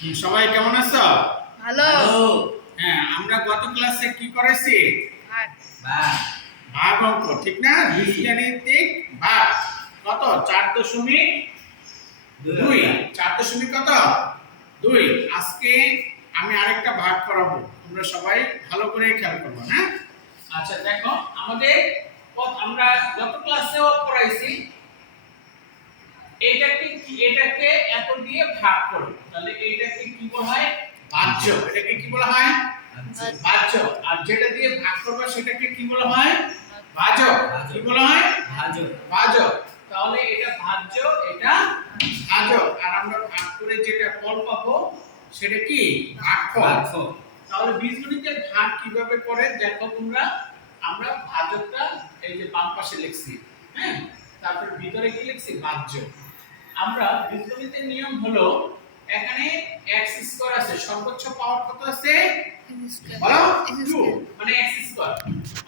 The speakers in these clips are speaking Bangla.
সবাই কেমন আছো? ভালো। হ্যাঁ, আমরা গত ক্লাসে কি করেছি? ভাগ। ভাগ অঙ্ক, ঠিক না? বীজগাণিতিক ভাগ কত? 4.2। 4 কত? 2। আজকে আমি আরেকটা ভাগ করাবো, তোমরা সবাই ভালো করে খেয়াল করবে। হ্যাঁ, আচ্ছা দেখো, আমাদের আমরা গত ক্লাসেও পড়াইছি এটাকে এত দিয়ে ভাগ করো, তাহলে এইটাকে কি বলা হয়? ভাজ্য। এটাকে কি বলা হয়? ভাজ্য। আর যেটা দিয়ে ভাগ করবে সেটাকে কি বলা হয়? ভাজক। কি বলা হয়? ভাজক। ভাজক। তাহলে এটা ভাজ্য, এটা ভাজক। আর আমরা ভাগ করে যেটা ফল পাবো সেটা কি? ভাগফল। তাহলে বীজগণিতের ভাগ কিভাবে করে দেখো তোমরা। আমরা ভাজকটা এই যে বাম পাশে লিখছি, হ্যাঁ, তারপর ভিতরে কি লিখছি? ভাজ্য। আমরা বীজগণিতের নিয়ম হলো, এখানে x স্কয়ার আছে, সর্বোচ্চ পাওয়ার কত আছে? বলো 2, মানে x স্কয়ার।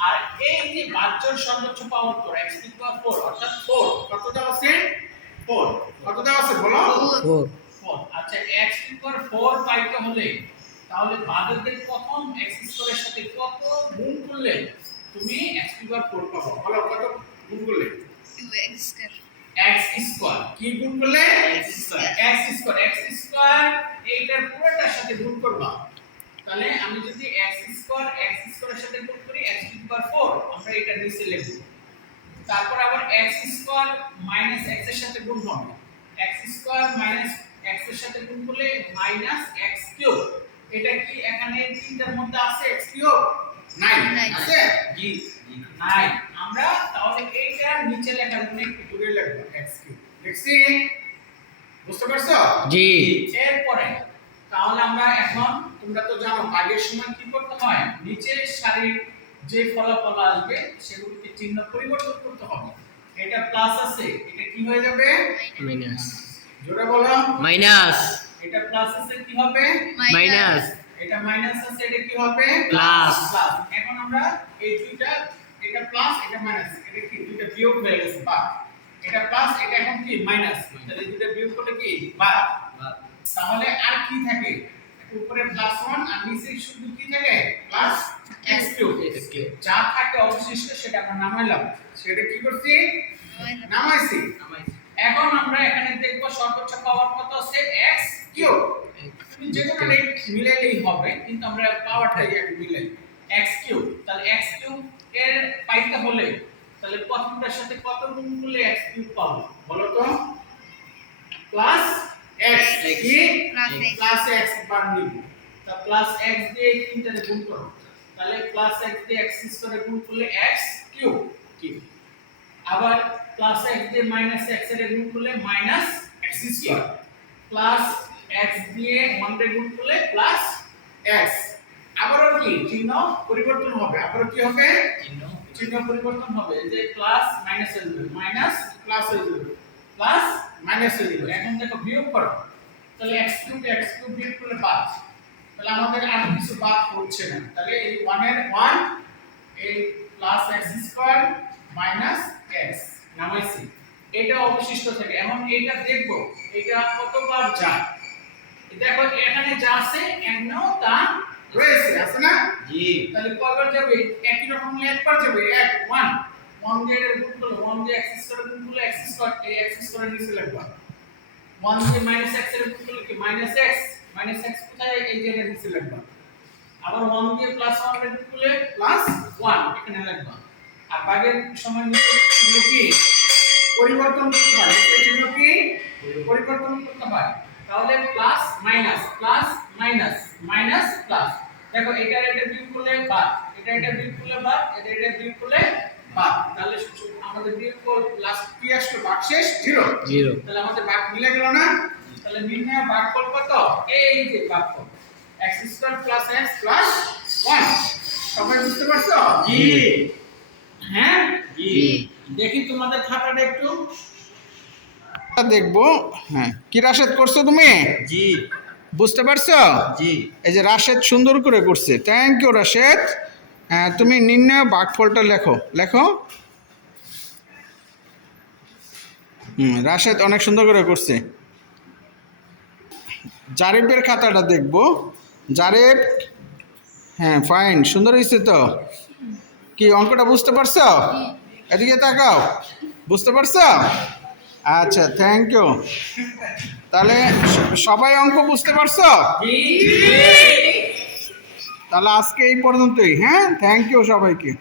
আর এই যে ভাজ্যের সর্বোচ্চ পাওয়ার কত? x টু দি পাওয়ার 4, অর্থাৎ 4 কত দেওয়া আছে? 4 কত দেওয়া আছে বলো? 4। আচ্ছা, x টু দি পাওয়ার 4 পাইতে হলে তাহলে ভাজকের প্রথম x স্কয়ারের সাথে কত গুণ করলে তুমি x টু দি পাওয়ার 4 পাবো? বলো কত গুণ করলে? x square. কি গুণ করলে? x স্কয়ার এইটার পুরোটার সাথে গুণ করবা। তাহলে আমি যদি x স্কয়ারের সাথে গুণ করি x টু দি পাওয়ার 4, আমরা এটা নিচে লিখব। তারপর আবার x স্কয়ার মাইনাস x এর সাথে গুণ হবে। x স্কয়ার মাইনাস x এর সাথে গুণ করলে মাইনাস x কিউব। এটা কি এখানে তিনটার মধ্যে আছে x কিউব? নাই। আছে? জি নাই। আমরা তাহলে এইটা নিচে লেখার জন্য একটু দূরে লিখব, x কিউব। লিখছি? বুঝতে পারছো? জি। এরপরে তাহলে আমরা এখন, তোমরা তো জানো ভাগের সময় কি করতে হয়? নিচের সারির যে ফলাফল আসবে সেগুলোকে চিহ্ন পরিবর্তন করতে হবে। এটা প্লাস আছে, এটা কি হয়ে যাবে? মাইনাস। জোরে বলো। মাইনাস। এটা প্লাস আছে, কি হবে? মাইনাস। এটা মাইনাস আছে, এটা কি হবে? প্লাস। এখন আমরা এই দুইটা, এটা প্লাস এটা মাইনাস, এটা কি দুইটা বিয়োগ হয়ে গেছে, বা এটা প্লাস এটা এখন কি মাইনাস, তাহলে দুইটা বিয়োগ করলে কি বা। তাহলে আর কি থাকে? উপরে প্লাস 1 আর নিচে শুধু কি থাকে? Plus x cube. যা থাকে অবশিষ্ট সেটা আমরা নামাইলাম। সেটা কি করছি? নামাইছি। এখন আমরা এখানে দেখব সর্বোচ্চ পাওয়ার কত আছে? x cube. তুমি যে কোনো রেট মিলাইলেই হবে, কিন্তু আমরা পাওয়ারটাই একটু মিলাই। x cube. তাহলে x কিউব এর পাইতে হলে তাহলে প্রথমটার সাথে কত গুণ করলে x কিউব পাবো বলো তো? প্লাস x কি? প্লাস x বার নিব। তা প্লাস x দিয়ে তিনটারে গুণ করো, তাহলে প্লাস x দিয়ে x স্কয়ারে গুণ করলে x কিউব। আবার প্লাস x দিয়ে মাইনাস x এর গুণ করলে minus x square. Plus x দিয়ে 1 রে গুণ করলে প্লাস x। আবারও কি চিহ্ন পরিবর্তন হবে? আবারও কি হবে? চিহ্ন পরিবর্তন হবে। এই যে প্লাস মাইনাস হয়ে যাবে, মাইনাস প্লাস হয়ে যাবে, প্লাস মাইনাস হয়ে যাবে। এখন দেখো বিয়োগ করো, তাহলে x কিউব বিয়োগ করলে 5। তাহলে আমাদের আর কিছু বাদ হচ্ছে না। তাহলে এই 1 এর 1, এই plus x square minus x নামাইছি, এটা অবশিষ্ট থাকে। এখন এটা দেখব এটা কতবার যায়। দেখো এখানে যা আছে এখানেও তা রয়েছে, আছে না? জি। তাহলে কয়বার যাবে? একই রকম একবার যাবে। 1 দিয়ে গুণ করলে 1 দিয়ে x স্কয়ার গুণ করলে x স্কয়ার, এই x স্কয়ার নিচে লিখবা। 1 দিয়ে মাইনাস x এর গুণ করলে কি মাইনাস x কোথায়? এই যে এর নিচে লিখবা। আবার 1 দিয়ে প্লাস 1 এর গুণ করলে প্লাস 1 এখানে লিখবা। আর ভাগের সময় নিচে চিহ্ন কি পরিবর্তন করতে হয়? নিচে চিহ্ন কি পরিবর্তন করতে হয়। তাহলে প্লাস মাইনাস মাইনাস প্লাস। দেখো এটা বিয়োগ করলে বাদ, এটা বিয়োগ করলে বাদ, এটা বিয়োগ করলে বাদ। তাহলে আমাদের বিয়োগ লাস্ট কি আসলো? ভাগশেষ 0। তাহলে আমাদের ভাগ মিলে গেল না? তাহলে নির্ণয় ভাগফল কত? এই যে ভাগফল x square plus x plus 1। সবাই বুঝতে পারছো? জি। হ্যাঁ জি। দেখি তোমাদের খাতাটা একটু দেখবো। হ্যাঁ, কি রাশেদ করছো তুমি? জি। বুঝতে পারছো? জি। এই যে রাশেদ সুন্দর করে করছে, থ্যাংক ইউ রাশেদ। তুমি নির্ণয় ভাগফলটা লেখো। রাশেদ অনেক সুন্দর করে করছে। জারেবের খাতাটা দেখব। জারেব, হ্যাঁ ফাইন, সুন্দর হয়েছে তো। কি অঙ্কটা বুঝতে পারছো? এদিকে তাকাও, বুঝতে পারছো? আচ্ছা, থ্যাংক ইউ। তাহলে সবাই অঙ্ক বুঝতে পারছো? তাহলে আজকে এই পর্যন্তই। হ্যাঁ, থ্যাংক ইউ সবাইকে।